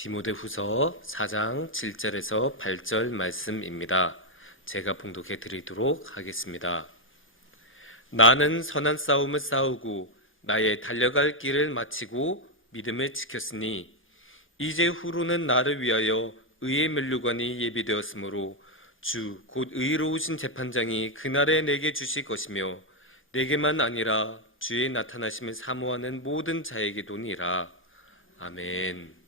디모데후서 4장 7절에서 8절 말씀입니다. 제가 봉독해 드리도록 하겠습니다. 나는 선한 싸움을 싸우고 나의 달려갈 길을 마치고 믿음을 지켰으니 이제 후로는 나를 위하여 의의 면류관이 예비되었으므로 주 곧 의로우신 재판장이 그날에 내게 주실 것이며 내게만 아니라 주의 나타나심을 사모하는 모든 자에게도니라. 아멘.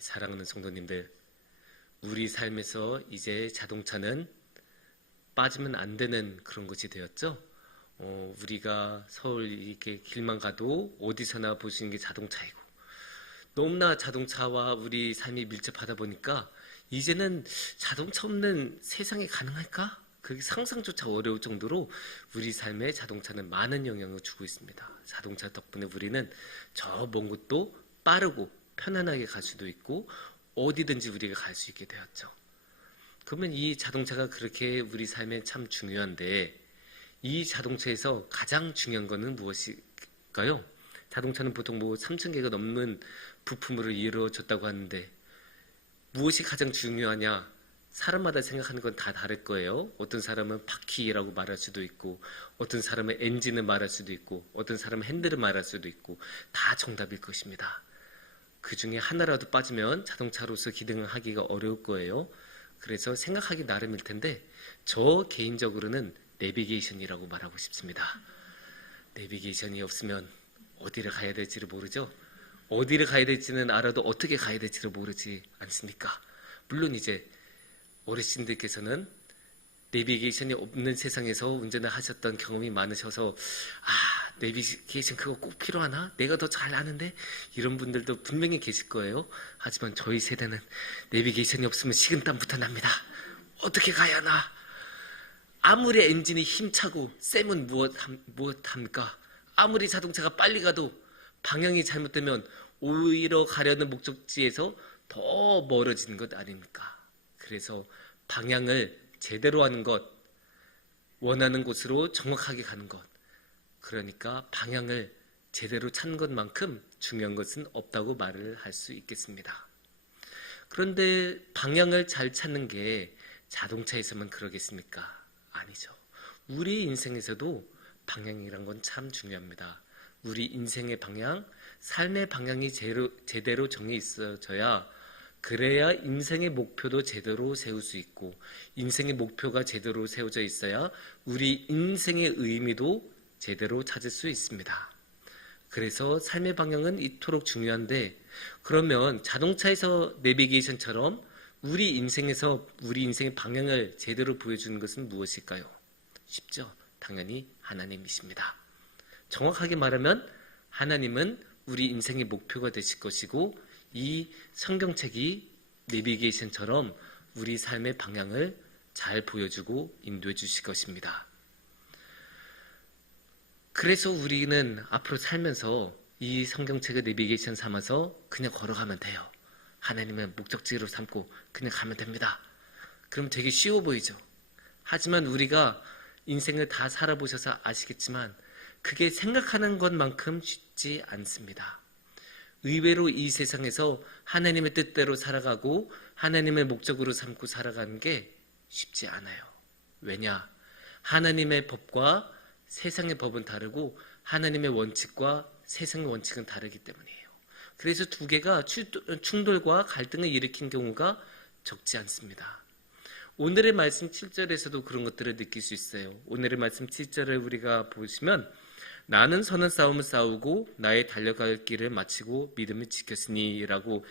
사랑하는 성도님들, 우리 삶에서 이제 자동차는 빠지면 안 되는 그런 것이 되었죠. 우리가 서울 이렇게 길만 가도 어디서나 볼 수 있는 게 자동차이고, 너무나 자동차와 우리 삶이 밀접하다 보니까 이제는 자동차 없는 세상이 가능할까? 그게 상상조차 어려울 정도로 우리 삶에 자동차는 많은 영향을 주고 있습니다. 자동차 덕분에 우리는 저 먼 곳도 빠르고 편안하게 갈 수도 있고 어디든지 우리가 갈 수 있게 되었죠. 그러면 이 자동차가 그렇게 우리 삶에 참 중요한데, 이 자동차에서 가장 중요한 것은 무엇일까요? 자동차는 보통 3,000개가 넘는 부품으로 이루어졌다고 하는데 무엇이 가장 중요하냐? 사람마다 생각하는 건 다 다를 거예요. 어떤 사람은 바퀴라고 말할 수도 있고, 어떤 사람은 엔진을 말할 수도 있고, 어떤 사람은 핸들을 말할 수도 있고, 다 정답일 것입니다. 그 중에 하나라도 빠지면 자동차로서 기능을 하기가 어려울 거예요. 그래서 생각하기 나름일 텐데 저 개인적으로는 내비게이션이라고 말하고 싶습니다. 내비게이션이 없으면 어디를 가야 될지를 모르죠. 어디를 가야 될지는 알아도 어떻게 가야 될지를 모르지 않습니까? 물론 이제 어르신들께서는 내비게이션이 없는 세상에서 운전을 하셨던 경험이 많으셔서 내비게이션 그거 꼭 필요하나? 내가 더 잘 아는데? 이런 분들도 분명히 계실 거예요. 하지만 저희 세대는 내비게이션이 없으면 식은땀부터 납니다. 어떻게 가야 하나? 아무리 엔진이 힘차고 쌤은 무엇합니까? 아무리 자동차가 빨리 가도 방향이 잘못되면 오히려 가려는 목적지에서 더 멀어지는 것 아닙니까? 그래서 방향을 제대로 하는 것, 원하는 곳으로 정확하게 가는 것, 그러니까 방향을 제대로 찾는 것만큼 중요한 것은 없다고 말을 할 수 있겠습니다. 그런데 방향을 잘 찾는 게 자동차에서만 그러겠습니까? 아니죠. 우리 인생에서도 방향이란 건 참 중요합니다. 우리 인생의 방향, 삶의 방향이 제대로 정해 있어져야, 그래야 인생의 목표도 제대로 세울 수 있고, 인생의 목표가 제대로 세워져 있어야 우리 인생의 의미도 제대로 찾을 수 있습니다. 그래서 삶의 방향은 이토록 중요한데, 그러면 자동차에서 내비게이션처럼 우리 인생에서 우리 인생의 방향을 제대로 보여주는 것은 무엇일까요? 쉽죠. 당연히 하나님이십니다. 정확하게 말하면 하나님은 우리 인생의 목표가 되실 것이고, 이 성경책이 내비게이션처럼 우리 삶의 방향을 잘 보여주고 인도해 주실 것입니다. 그래서 우리는 앞으로 살면서 이 성경책을 내비게이션 삼아서 그냥 걸어가면 돼요. 하나님은 목적지로 삼고 그냥 가면 됩니다. 그럼 되게 쉬워 보이죠. 하지만 우리가 인생을 다 살아보셔서 아시겠지만 그게 생각하는 것만큼 쉽지 않습니다. 의외로 이 세상에서 하나님의 뜻대로 살아가고 하나님의 목적으로 삼고 살아가는 게 쉽지 않아요. 왜냐? 하나님의 법과 세상의 법은 다르고 하나님의 원칙과 세상의 원칙은 다르기 때문이에요. 그래서 두 개가 충돌과 갈등을 일으킨 경우가 적지 않습니다. 오늘의 말씀 7절에서도 그런 것들을 느낄 수 있어요. 오늘의 말씀 7절을 우리가 보시면 나는 선한 싸움을 싸우고 나의 달려갈 길을 마치고 믿음을 지켰으니 라고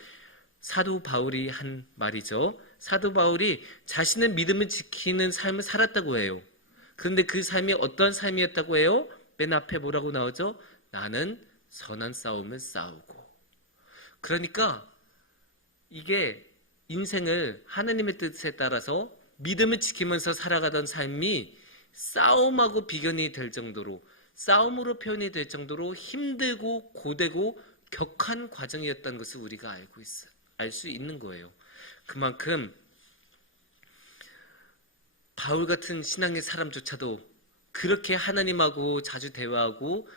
사도 바울이 한 말이죠. 사도 바울이 자신의 믿음을 지키는 삶을 살았다고 해요. 그런데 그 삶이 어떤 삶이었다고 해요? 맨 앞에 뭐라고 나오죠? 나는 선한 싸움을 싸우고. 그러니까 이게 인생을 하나님의 뜻에 따라서 믿음을 지키면서 살아가던 삶이 싸움하고 비견이 될 정도로, 싸움으로 표현이 될 정도로 힘들고 고되고 격한 과정이었다는 것을 우리가 알 수 있는 거예요. 그만큼 바울 같은 신앙의 사람조차도 그렇게 하나님하고 자주 대화하고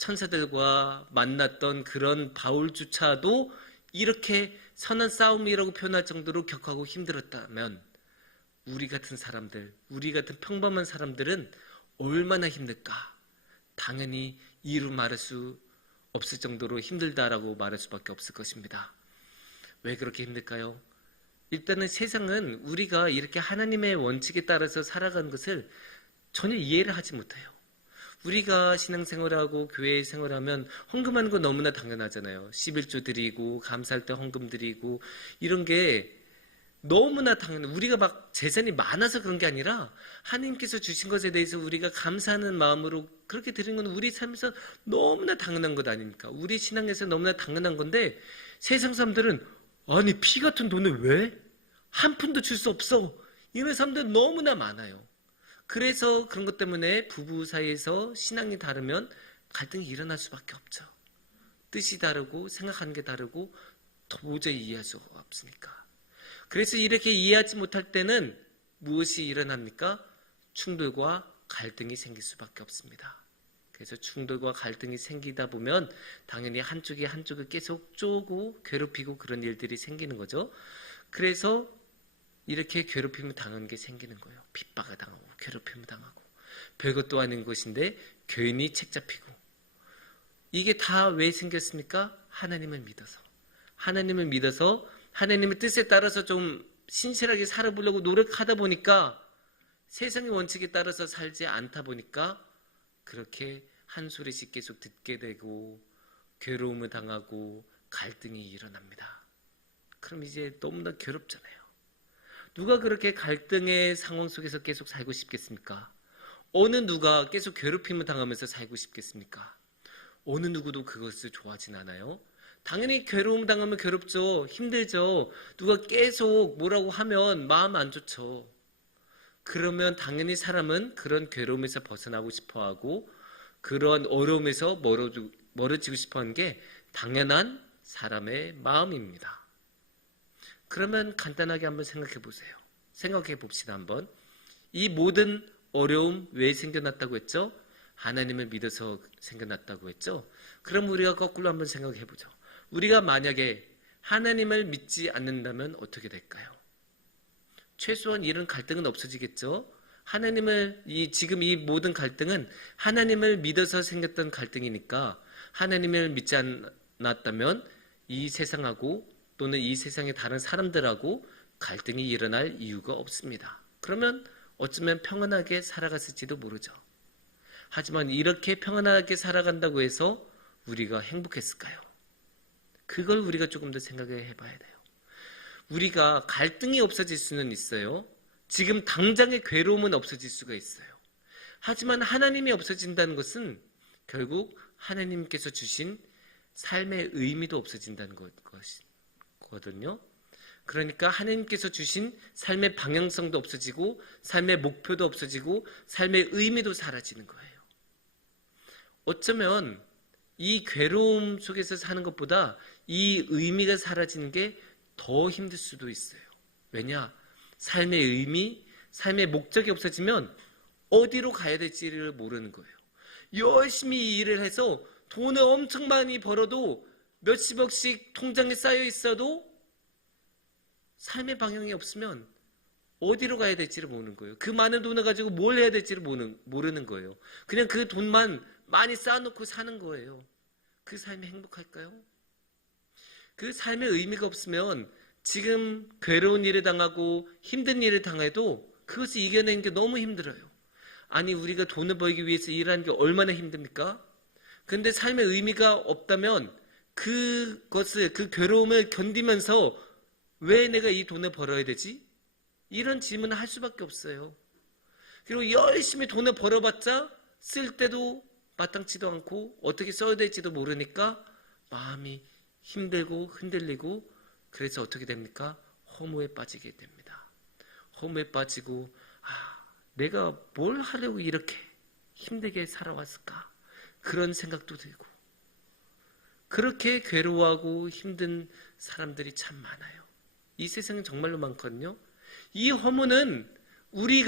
천사들과 만났던 그런 바울조차도 이렇게 선한 싸움이라고 표현할 정도로 격하고 힘들었다면 우리 같은 사람들, 우리 같은 평범한 사람들은 얼마나 힘들까? 당연히 이루 말할 수 없을 정도로 힘들다라고 말할 수밖에 없을 것입니다. 왜 그렇게 힘들까요? 일단은 세상은 우리가 이렇게 하나님의 원칙에 따라서 살아가는 것을 전혀 이해를 하지 못해요. 우리가 신앙생활하고 교회 생활하면 헌금하는 거 너무나 당연하잖아요. 11조 드리고 감사할 때 헌금 드리고 이런 게 너무나 당연해. 우리가 막 재산이 많아서 그런 게 아니라 하나님께서 주신 것에 대해서 우리가 감사하는 마음으로 그렇게 드리는 건 우리 삶에서 너무나 당연한 것 아닙니까? 우리 신앙에서 너무나 당연한 건데 세상 사람들은 아니 피 같은 돈을 왜? 한 푼도 줄 수 없어. 이런 사람들 너무나 많아요. 그래서 그런 것 때문에 부부 사이에서 신앙이 다르면 갈등이 일어날 수밖에 없죠. 뜻이 다르고 생각하는 게 다르고 도저히 이해할 수가 없으니까. 그래서 이렇게 이해하지 못할 때는 무엇이 일어납니까? 충돌과 갈등이 생길 수밖에 없습니다. 그래서 충돌과 갈등이 생기다 보면 당연히 한쪽이 한쪽을 계속 쪼고 괴롭히고 그런 일들이 생기는 거죠. 그래서 이렇게 괴롭힘을 당하는 게 생기는 거예요. 핍박을 당하고 괴롭힘을 당하고 별것도 아닌 것인데 괜히 책 잡히고 이게 다 왜 생겼습니까? 하나님을 믿어서 하나님의 뜻에 따라서 좀 신실하게 살아보려고 노력하다 보니까 세상의 원칙에 따라서 살지 않다 보니까 그렇게 한 소리씩 계속 듣게 되고 괴로움을 당하고 갈등이 일어납니다. 그럼 이제 너무나 괴롭잖아요. 누가 그렇게 갈등의 상황 속에서 계속 살고 싶겠습니까? 어느 누가 계속 괴롭힘을 당하면서 살고 싶겠습니까? 어느 누구도 그것을 좋아하진 않아요. 당연히 괴로움 당하면 괴롭죠. 힘들죠. 누가 계속 뭐라고 하면 마음 안 좋죠. 그러면 당연히 사람은 그런 괴로움에서 벗어나고 싶어하고 그런 어려움에서 멀어지고 싶어하는 게 당연한 사람의 마음입니다. 그러면 간단하게 한번 생각해 보세요. 생각해 봅시다 한번. 이 모든 어려움 왜 생겨났다고 했죠? 하나님을 믿어서 생겨났다고 했죠? 그럼 우리가 거꾸로 한번 생각해 보죠. 우리가 만약에 하나님을 믿지 않는다면 어떻게 될까요? 최소한 이런 갈등은 없어지겠죠? 지금 이 모든 갈등은 하나님을 믿어서 생겼던 갈등이니까 하나님을 믿지 않았다면 이 세상하고 또는 이 세상의 다른 사람들하고 갈등이 일어날 이유가 없습니다. 그러면 어쩌면 평안하게 살아갔을지도 모르죠. 하지만 이렇게 평안하게 살아간다고 해서 우리가 행복했을까요? 그걸 우리가 조금 더 생각해 봐야 돼요. 우리가 갈등이 없어질 수는 있어요. 지금 당장의 괴로움은 없어질 수가 있어요. 하지만 하나님이 없어진다는 것은 결국 하나님께서 주신 삶의 의미도 없어진다는 거거든요. 그러니까 하나님께서 주신 삶의 방향성도 없어지고 삶의 목표도 없어지고 삶의 의미도 사라지는 거예요. 어쩌면 이 괴로움 속에서 사는 것보다 이 의미가 사라지는 게 더 힘들 수도 있어요. 왜냐? 삶의 의미, 삶의 목적이 없어지면 어디로 가야 될지를 모르는 거예요. 열심히 일을 해서 돈을 엄청 많이 벌어도 몇십억씩 통장에 쌓여 있어도 삶의 방향이 없으면 어디로 가야 될지를 모르는 거예요. 그 많은 돈을 가지고 뭘 해야 될지를 모르는 거예요. 그냥 그 돈만 많이 쌓아놓고 사는 거예요. 그 삶이 행복할까요? 그 삶의 의미가 없으면 지금 괴로운 일을 당하고 힘든 일을 당해도 그것을 이겨내는 게 너무 힘들어요. 아니 우리가 돈을 벌기 위해서 일하는 게 얼마나 힘듭니까? 그런데 삶의 의미가 없다면 그 괴로움을 견디면서 왜 내가 이 돈을 벌어야 되지? 이런 질문을 할 수밖에 없어요. 그리고 열심히 돈을 벌어봤자 쓸 때도 마땅치도 않고 어떻게 써야 될지도 모르니까 마음이 힘들고 흔들리고 그래서 어떻게 됩니까? 허무에 빠지게 됩니다. 허무에 빠지고 내가 뭘 하려고 이렇게 힘들게 살아왔을까? 그런 생각도 들고 그렇게 괴로워하고 힘든 사람들이 참 많아요. 이 세상은 정말로 많거든요. 이 허무는 우리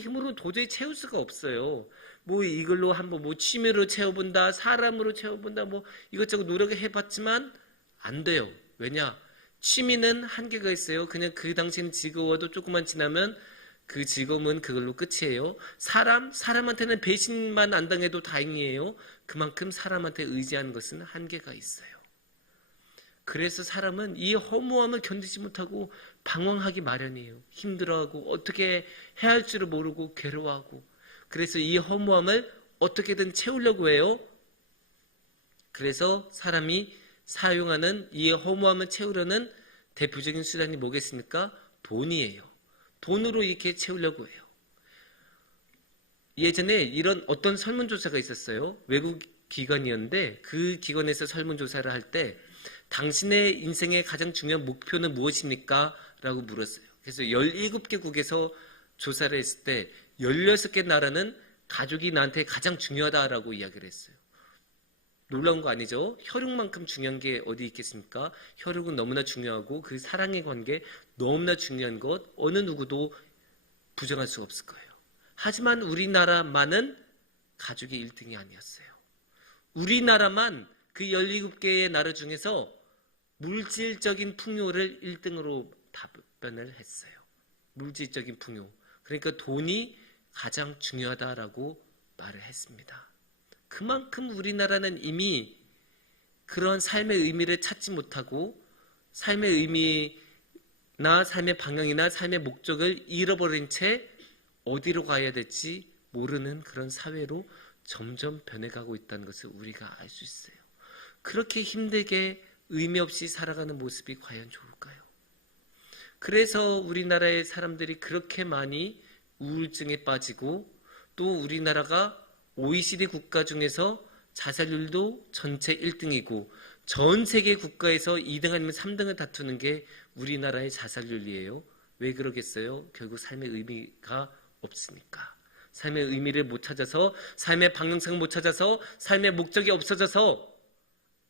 힘으로 도저히 채울 수가 없어요. 뭐 이걸로 한번 뭐 취미로 채워본다, 사람으로 채워본다, 뭐 이것저것 노력해봤지만 안 돼요. 왜냐? 취미는 한계가 있어요. 그냥 그 당시에는 즐거워도 조금만 지나면 그 즐거움은 그걸로 끝이에요. 사람한테는 배신만 안 당해도 다행이에요. 그만큼 사람한테 의지하는 것은 한계가 있어요. 그래서 사람은 이 허무함을 견디지 못하고 방황하기 마련이에요. 힘들어하고 어떻게 해야 할 줄을 모르고 괴로워하고. 그래서 이 허무함을 어떻게든 채우려고 해요. 그래서 사람이 사용하는 이 허무함을 채우려는 대표적인 수단이 뭐겠습니까? 돈이에요. 돈으로 이렇게 채우려고 해요. 예전에 이런 어떤 설문조사가 있었어요. 외국 기관이었는데 그 기관에서 설문조사를 할 때 당신의 인생의 가장 중요한 목표는 무엇입니까? 라고 물었어요. 그래서 17개국에서 조사를 했을 때 16개 나라는 가족이 나한테 가장 중요하다라고 이야기를 했어요. 놀라운 거 아니죠? 혈육만큼 중요한 게 어디 있겠습니까? 혈육은 너무나 중요하고 그 사랑의 관계 너무나 중요한 것 어느 누구도 부정할 수 없을 거예요. 하지만 우리나라만은 가족이 1등이 아니었어요. 우리나라만 그 17개의 나라 중에서 물질적인 풍요를 1등으로 답변을 했어요. 물질적인 풍요. 그러니까 돈이 가장 중요하다라고 말을 했습니다. 그만큼 우리나라는 이미 그런 삶의 의미를 찾지 못하고 삶의 의미나 삶의 방향이나 삶의 목적을 잃어버린 채 어디로 가야 될지 모르는 그런 사회로 점점 변해가고 있다는 것을 우리가 알 수 있어요. 그렇게 힘들게 의미 없이 살아가는 모습이 과연 좋을까요? 그래서 우리나라의 사람들이 그렇게 많이 우울증에 빠지고 또 우리나라가 OECD 국가 중에서 자살률도 전체 1등이고 전 세계 국가에서 2등 아니면 3등을 다투는 게 우리나라의 자살률이에요. 왜 그러겠어요? 결국 삶의 의미가 없으니까. 삶의 의미를 못 찾아서, 삶의 방향성을 못 찾아서, 삶의 목적이 없어져서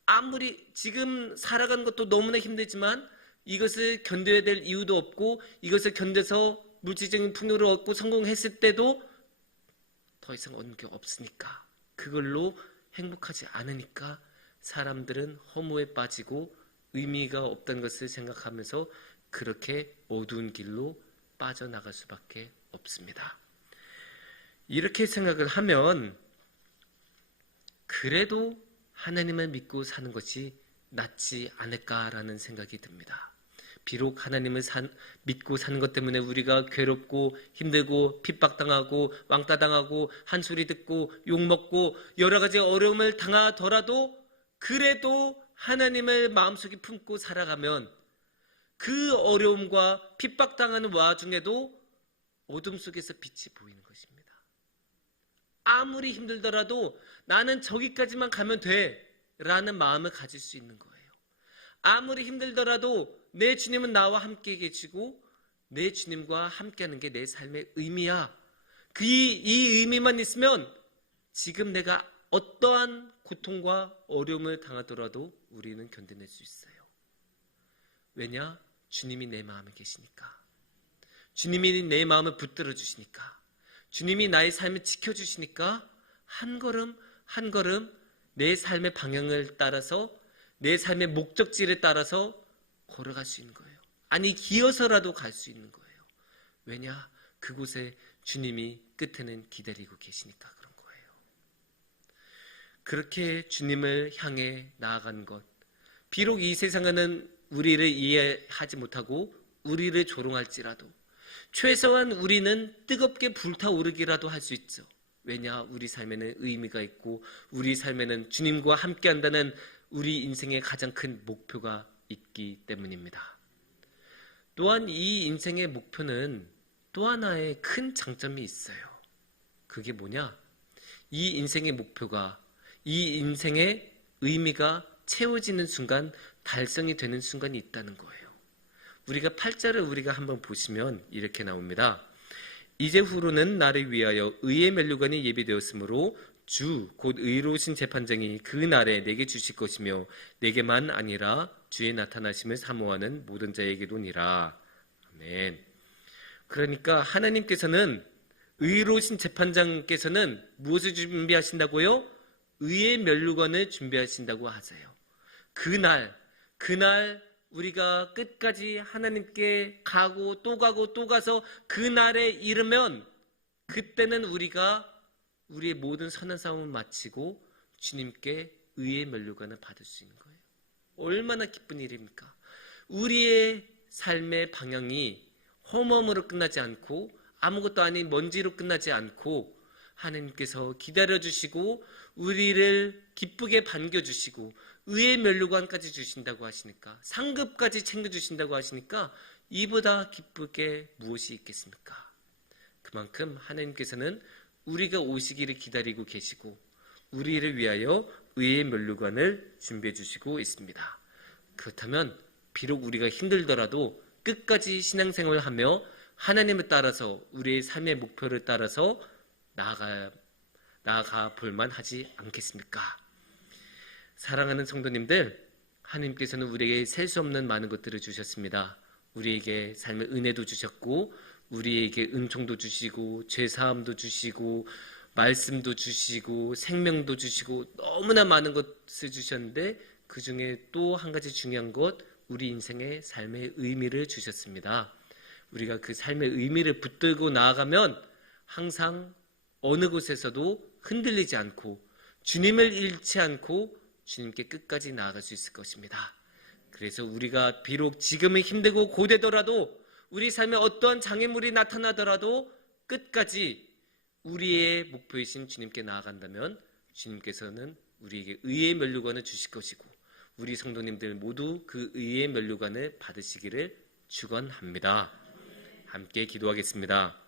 아무리 지금 살아가는 것도 너무나 힘들지만 이것을 견뎌야 될 이유도 없고 이것을 견뎌서 물질적인 풍요를 얻고 성공했을 때도 더 이상 얻는 게 없으니까 그걸로 행복하지 않으니까 사람들은 허무에 빠지고 의미가 없다는 것을 생각하면서 그렇게 어두운 길로 빠져나갈 수밖에 없습니다. 이렇게 생각을 하면 그래도 하나님을 믿고 사는 것이 낫지 않을까라는 생각이 듭니다. 비록 하나님을 믿고 사는 것 때문에 우리가 괴롭고 힘들고 핍박당하고 왕따당하고 한 소리 듣고 욕먹고 여러 가지 어려움을 당하더라도 그래도 하나님을 마음속에 품고 살아가면 그 어려움과 핍박당하는 와중에도 어둠 속에서 빛이 보이는 것입니다. 아무리 힘들더라도 나는 저기까지만 가면 돼 라는 마음을 가질 수 있는 거예요. 아무리 힘들더라도 내 주님은 나와 함께 계시고 내 주님과 함께하는 게 내 삶의 의미야. 이 의미만 있으면 지금 내가 어떠한 고통과 어려움을 당하더라도 우리는 견뎌낼 수 있어요. 왜냐? 주님이 내 마음에 계시니까. 주님이 내 마음을 붙들어 주시니까. 주님이 나의 삶을 지켜주시니까 한 걸음 한 걸음 내 삶의 방향을 따라서 내 삶의 목적지를 따라서 걸어갈 수 있는 거예요. 아니 기어서라도 갈 수 있는 거예요. 왜냐? 그곳에 주님이 끝에는 기다리고 계시니까 그런 거예요. 그렇게 주님을 향해 나아간 것. 비록 이 세상에는 우리를 이해하지 못하고 우리를 조롱할지라도 최소한 우리는 뜨겁게 불타오르기라도 할 수 있죠. 왜냐? 우리 삶에는 의미가 있고 우리 삶에는 주님과 함께한다는 우리 인생의 가장 큰 목표가 있기 때문입니다. 또한 이 인생의 목표는 또 하나의 큰 장점이 있어요. 그게 뭐냐? 이 인생의 목표가, 이 인생의 의미가 채워지는 순간, 달성이 되는 순간이 있다는 거예요. 우리가 8절을 우리가 한번 보시면 이렇게 나옵니다. 이제후로는 나를 위하여 의의 면류관이 예비되었으므로 주 곧 의로우신 재판장이 그 날에 내게 주실 것이며 내게만 아니라 주의 나타나심을 사모하는 모든 자에게도니라. 아멘. 그러니까 하나님께서는 의로우신 재판장께서는 무엇을 준비하신다고요? 의의 면류관을 준비하신다고 하세요. 그날 우리가 끝까지 하나님께 가고 또 가고 또 가서 그날에 이르면 그때는 우리가 우리의 모든 선한 싸움을 마치고 주님께 의의 면류관을 받을 수 있는 거예요. 얼마나 기쁜 일입니까? 우리의 삶의 방향이 험함으로 끝나지 않고 아무것도 아닌 먼지로 끝나지 않고 하나님께서 기다려주시고 우리를 기쁘게 반겨주시고 의의 면류관까지 주신다고 하시니까, 상급까지 챙겨주신다고 하시니까 이보다 기쁘게 무엇이 있겠습니까? 그만큼 하나님께서는 우리가 오시기를 기다리고 계시고 우리를 위하여 의의 면류관을 준비해 주시고 있습니다. 그렇다면 비록 우리가 힘들더라도 끝까지 신앙생활을 하며 하나님을 따라서 우리의 삶의 목표를 따라서 나아가 볼만 하지 않겠습니까? 사랑하는 성도님들, 하나님께서는 우리에게 셀 수 없는 많은 것들을 주셨습니다. 우리에게 삶의 은혜도 주셨고 우리에게 은총도 주시고 죄사함도 주시고 말씀도 주시고 생명도 주시고 너무나 많은 것을 주셨는데 그 중에 또 한 가지 중요한 것, 우리 인생의 삶의 의미를 주셨습니다. 우리가 그 삶의 의미를 붙들고 나아가면 항상 어느 곳에서도 흔들리지 않고 주님을 잃지 않고 주님께 끝까지 나아갈 수 있을 것입니다. 그래서 우리가 비록 지금은 힘들고 고되더라도 우리 삶에 어떠한 장애물이 나타나더라도 끝까지 우리의 목표이신 주님께 나아간다면 주님께서는 우리에게 의의 면류관을 주실 것이고 우리 성도님들 모두 그 의의 면류관을 받으시기를 축원합니다. 함께 기도하겠습니다.